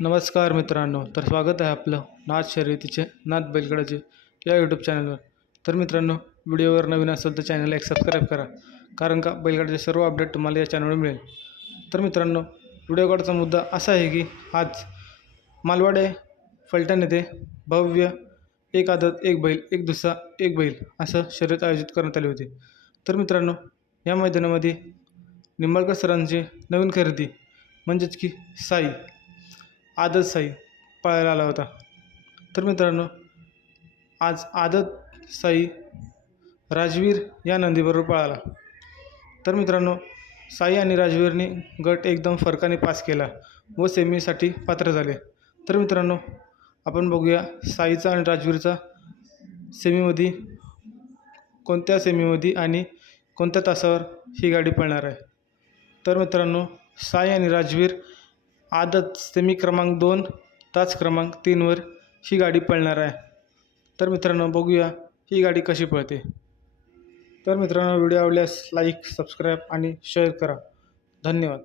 नमस्कार मित्रांनो तर स्वागत आहे आपलं नाथ शर्यतीचे नाथ बैलगडाचे या यूट्यूब चॅनलवर तर मित्रांनो व्हिडिओवर नवीन असेल तर चॅनलला एक सबस्क्राईब करा कारण का बैलगाडीचे सर्व अपडेट तुम्हाला या चॅनलवर मिळेल. तर मित्रांनो व्हिडिओ मुद्दा असा आहे की आज मालवाडे फलटण येथे भव्य एक आदत एक बैल एक दुसरा एक बैल असं शर्यत आयोजित करण्यात आली होती. तर मित्रांनो या मैदानामध्ये निंबाळकर सरांची नवीन खरेदी म्हणजेच की साई आदत साई पळायला आला होता. तर मित्रांनो आज आदत साई राजवीर या नंदीबरोबर पळाला. तर मित्रांनो साई आणि राजवीरने गट एकदम फरकाने पास केला व सेमीसाठी पात्र झाले. तर मित्रांनो आपण बघूया साईचा आणि राजवीरचा सेमीमध्ये कोणत्या सेमीमध्ये आणि कोणत्या तासावर ही गाडी पळणार आहे. तर मित्रांनो साई आणि राजवीर आदत सेमी क्रमांक दोन तास क्रमांक तीनवर ही गाडी पळणार आहे. तर मित्रांनो बघूया ही गाडी कशी पळते. तर मित्रांनो व्हिडिओ आवडल्यास लाईक सबस्क्राईब आणि शेअर करा. धन्यवाद.